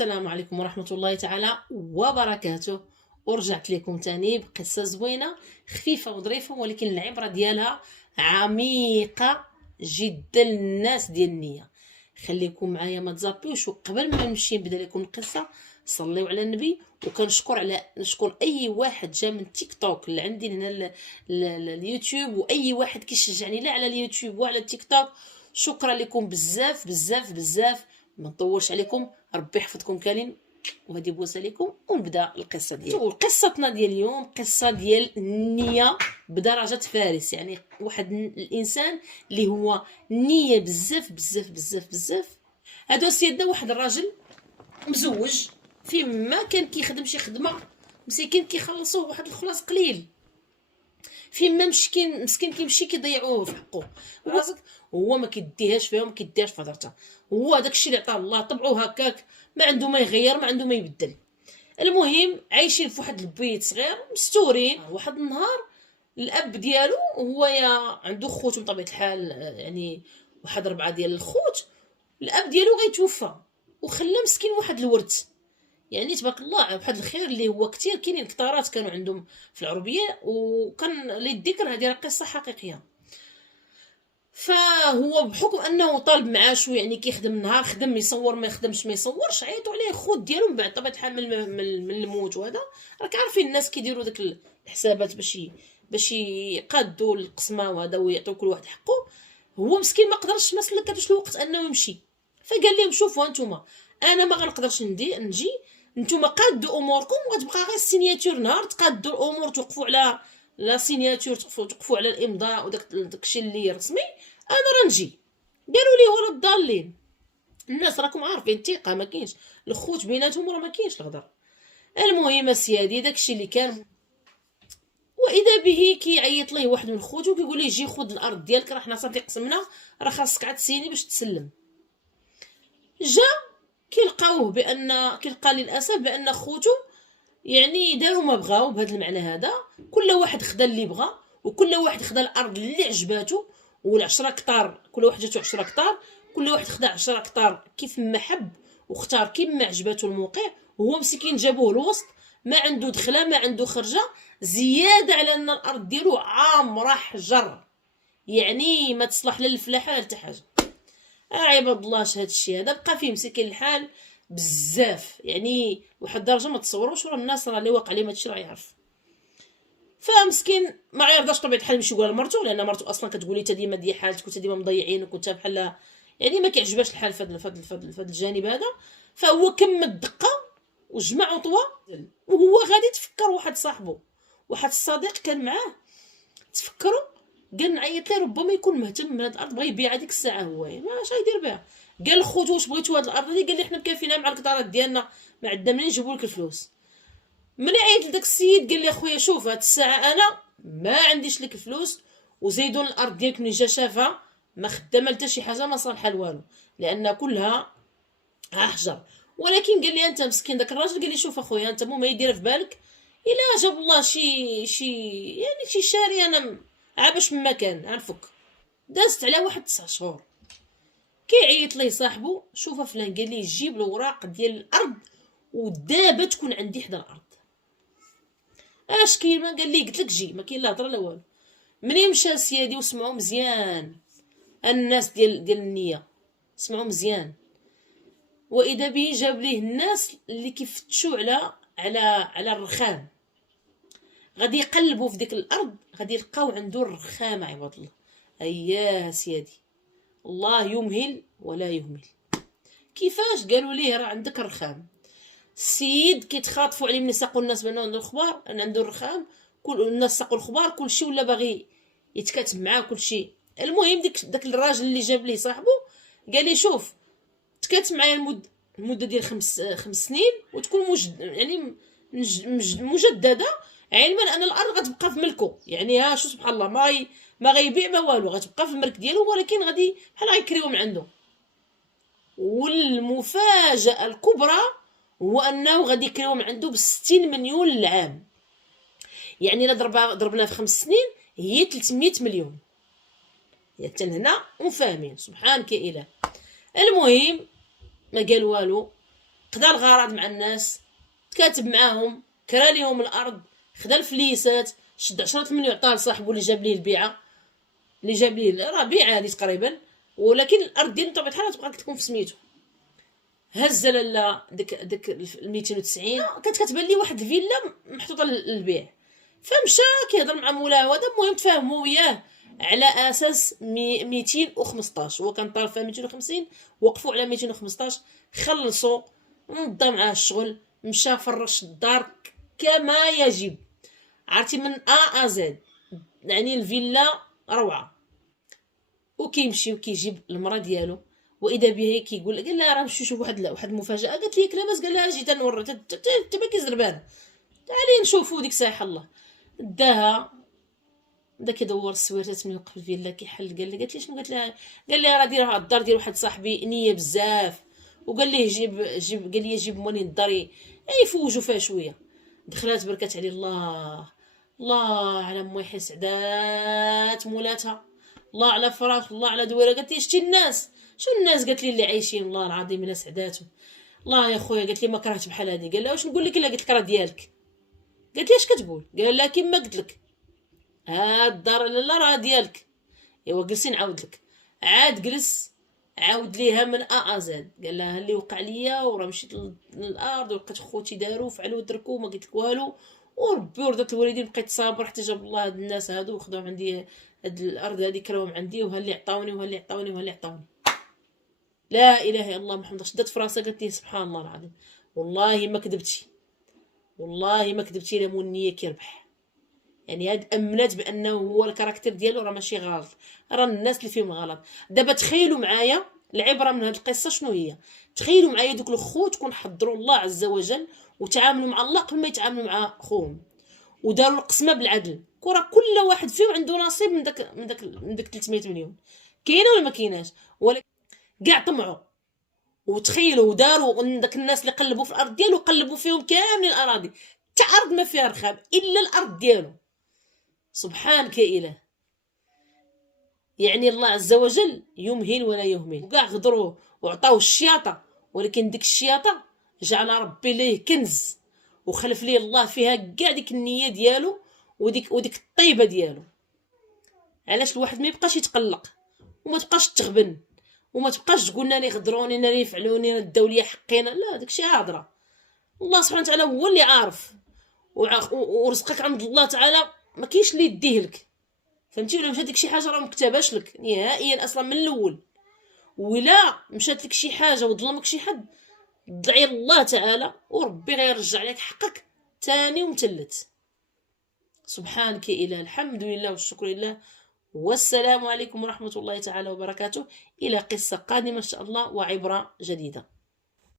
السلام عليكم ورحمة الله تعالى وبركاته. ورجعت لكم تاني بقصة زوينة خفيفة وظريفة، ولكن العبرة ديالها عميقة جدا للناس ديال النية. خليكم معايا ما تزابيوش. وقبل ما نمشي نبدا لكم القصة، صليوا على النبي. نشكر اي واحد جا من تيك توك اللي عندي هنا اليوتيوب، واي واحد كيشجعني لا على اليوتيوب وعلى التيك توك. شكرا لكم بزاف بزاف بزاف. ما نطولش عليكم، ربي يحفظكم كالين. وهذه بوسه لكم ونبدا القصه ديالي. قصتنا ديال اليوم قصه ديال النيه بدرجه فارس، يعني واحد الانسان اللي هو نيه بزاف بزاف بزاف بزاف. هذا سيدنا واحد الراجل مزوج، فيما كان كيخدم شي خدمه مسكين كيخلصوه واحد الخلاص قليل، فيما مسكين كيمشي كيضيعوه في حقه. هو ما كيديهاش فيهم، ما كيديهاش في هضرته. هو داك الشيء اللي عطاه الله طبعه هكاك، ما عنده ما يغير، ما عنده ما يبدل. المهم عايشين في واحد البيت صغير مستورين. واحد النهار الاب ديالو هو عنده خوت بطبيعه الحال، يعني واحد 4 ديال الخوت. الاب ديالو غيتوفى وخلى مسكين واحد الورث، يعني تبارك الله واحد الخير اللي هو كثير. كاينين كثارات كانوا عندهم في العربيه، وكان للذكر هذه قصه حقيقيه. فهو بحكم انه طالب معاشو، يعني كيخدم نهار خدم يصور، ما يخدمش ما يصورش، عيطوا عليه خوت ديالو من بعد طبيعه الحال من الموت. وهذا راك عارفين الناس كيديروا داك الحسابات باش يقادوا القسمه وهذا ويعطيو كل واحد حقه. هو مسكين ما قدرش، ما سلكتوش الوقت انه يمشي. فقال لهم شوفوا انتم، انا ما غنقدرش نجي، نتوما قادوا اموركم، وغتبقى غير السينياتور. نهار تقادوا الامور توقفوا على لا سينياتور، توقفوا على الامضاء وداك الشيء اللي رسمي، انا رنجي. قالوا لي ولا الضالين، الناس راكم عارفين الثقه ما كاينش، الخوت بيناتهم راه ما كاينش الغدر. المهم السيادي داكشي اللي كان. واذا به كيعيط ليه واحد من خوتو كيقول ليه جي خذ الارض ديالك، راه حنا صافي قسمنا، راه خاصك عاد تسيني باش تسلم. جا كيلقى للاسف بان خوتو يعني داروا ما بغاو. بهذا المعنى هذا كل واحد خدا اللي بغى، وكل واحد خدا الارض اللي عجباتو، وال10 كتار كل واحد جاتو 10 كتار، كل واحد خدا 10 كتار كيف ما حب واختار كيما عجباتو الموقع. وهو مسكين جابوه الوسط، ما عنده دخله ما عنده خرجه، زياده على ان الارض ديالو عامره حجر، يعني ما تصلح لا للفلاحه لا حتى حاجه. عباد الله هذا الشيء هذا بقى فيه مسكين الحال بزاف، يعني واحد الدرجه ما تصوروش. راه الناس راه اللي واقع عليه هادشي راه يعرف. فمسكين ما يرضاش طبيعه الحال يمشي يقول لمرته، لان مرته اصلا كتقول لي ديما ديال حالتك وانت ديما مضيعينك وانت بحال يعني ما كيعجبهاش الحال في هذا الجانب هذا. فهو كمل الدقه وجمع عطوه، وهو غادي تفكر واحد صاحبه، واحد الصديق كان معاه، تفكروا قال نعيط ليه ربما يكون مهتم بهاد الارض، بغى يبيعها ديك الساعه. هو ما اش غيدير بها؟ قال لخوتو واش بغيتو هاد الارض هادي؟ قال لي حنا مكافينها مع الكدارات ديالنا، ما عندنا منين نجيبوا لك الفلوس. من عيط لداك السيد قال لي اخويا شوف هاد الساعه انا ما عنديش لك الفلوس، وزيدون الارض ديالك من جا شافها ما خدامه حتى شي حاجه، ما صالحه لوالو، لان كلها حجر. ولكن قال لي انت مسكين داك الراجل، قال لي شوف اخويا انت مو ما يدير في بالك، الا جاب الله شي شاري انا عاباش من مكان عنفك. دازت على واحد 9 شهور كيعيط ليه صاحبو، شوف فلان قال لي جيب الوراق ديال الارض ودابا تكون عندي حدا الارض. اش كاين؟ ما قال لي قلت لك جي، ما كاين لا هضره لا والو. منين مشى سيادي وسمعوا مزيان الناس ديال النيه، سمعوا مزيان. واذا به جاب ليه الناس اللي كيفتشوا على الرخام، غادي يقلبوا في ديك الارض غادي يلقاو عنده الرخام. عباد الله اياه سيادي، الله يمهل ولا يهمل. كيفاش؟ قالوا ليه راه عندك الرخام. السيد كيتخاطفوا عليه من ساقوا الناس بانه عنده الخبار، ان عنده الرخام، كل الناس ساقوا الخبار كل شيء، ولا باغي يتكاتب معاه كل شيء. المهم داك الراجل اللي جاب ليه صاحبه قال لي شوف تكاتب معايا المده ديال خمس سنين، وتكون يعني مجدده، علما ان الارض غتبقى في ملكه. يعني ها شو سبحان الله، ما غيبيع ما والو، غتبقى في الملك ديالو، ولكن غادي بحال غيكريو من عنده. والمفاجاه الكبرى هو انه غادي يكريو من عنده ب60 مليون للعام، يعني الا ضربنا في 5 سنين هي 300 مليون. حتى هنا وفاهمين سبحانك يا اله. المهم ما قال والو، قضى الغرض مع الناس، تكاتب معاهم، كرا ليهم الارض، خدا الفليسات، شد 10 مليون عطاه لصاحبو اللي جاب ليه البيعه، اللي جاب ليه راه بيعه هادي تقريبا، ولكن الارض ديالو بطبيعه الحال تبقى تكون في سميتو. هز لاله ديك 290 كانت كتبان لي واحد الفيلا محطوطه للبيع، فمشى كيهضر مع مولاه هذا، المهم تفاهموا وياه على اساس 215، هو كان طالب فيها 250، وقفوا على 215، خلصوا، نضى معاه الشغل، مشى فرش الدار كما يجب، عرفتي من ا زد، يعني الفيلا روعه. وكيمشي وكيجيب المراه ديالو، واذا به كيقول قال لها راه نمشي نشوف واحد المفاجاه، قالت لي لاباس، قال لها جيت نوري تبا كيزربان، تعالي نشوفوا ديك الساعه الله. داها بدا كيدور السويرتات من وقف الفيلا كيحل، قالت لي شنو؟ قالت لها، قال لها راه دايره الدار ديال واحد صاحبي نيه بزاف، وقال ليه جيب قال لي جيب موالين الدار يفوجوا فيها شويه. دخلات بركات عليه، الله على مويحي سعدات مولاتها، الله على فراغ، الله على دويره. قالت لي شتي الناس، شو الناس؟ قالت لي اللي عايشين الله العظيم الا سعداتهم. الله يا خويا، قالت لي ما كرهت بحال هذه. قال لها واش نقول لك؟ الا قلت لك راه ديالك. قالت لي اش كتقول؟ قال لها كيما قلت لك، هاد الدار لا راه ديالك. ايوا جلسي نعاود لك. عاد جلس، عاود ليها من زد، قال لها اللي وقع ليا، وراه مشيت للارض ولقيت خوتي داروا فعلوا دركوا ما قلت لك والو، وربي ورضات الوالدين، بقيت صابر حتى جاب الله هاد الناس هادو وخداو عندي هاد الارض هادي، كراوهم عندي، وها اللي عطاوني وها اللي عطاوني وها اللي عطاوني. لا اله الا الله محمد. شدت في راسها قالت لي سبحان الله العظيم، والله ما كذبتي، والله ما كذبتي، لا مول النيه كيربح. يعني هاد امنات بانه هو الكاركتير ديالو راه ماشي غلط، راه الناس اللي فيهم غلط. دابا تخيلوا معايا العبره من هاد القصه شنو هي. تخيلوا معايا دوك الخوت كون حضروا الله عز وجل وتعاملوا مع الله قبل ما يتعاملوا مع خوهم، وداروا القسمه بالعدل، راه كل واحد فيهم عنده نصيب من داك 300 مليون. كاينه ولا ما كايناش؟ ولا كاع طمعوا وتخيلوا وداروا داك الناس اللي قلبوا في الارض ديالو، قلبوا فيهم كاملين الاراضي، حتى ارض ما فيها رخام الا الارض ديالو. سبحانك يا اله. يعني الله عز وجل يمهل ولا يهمل، وكاع غدروا وعطاوه الشياطه، ولكن ديك الشياطه جعل ربي ليه كنز، وخلف ليه الله فيها كاع ديك النيه ديالو وديك الطيبه ديالو. علاش الواحد ما يبقاش يتقلق، وما تبقاش تغبن، وما تبقاش تقول ناني غدروني، ناني فعلوني، رداو ليا حقينا، لا داكشي هضره. الله سبحانه وتعالى هو اللي عارف، ورزقك عند الله تعالى ما كاينش اللي يديه لك، فهمتي؟ ولا مشات لك شي حاجه راه مكتباش لك نهائيا اصلا من الاول، ولا مشات لك شي حاجه وظلمك شي حد، دعي الله تعالى وربي غيرجع لك حقك تاني ومتلت. سبحانك يا اله. الحمد لله والشكر لله، والسلام عليكم ورحمه الله تعالى وبركاته، الى قصه قادمه ان شاء الله وعبره جديده.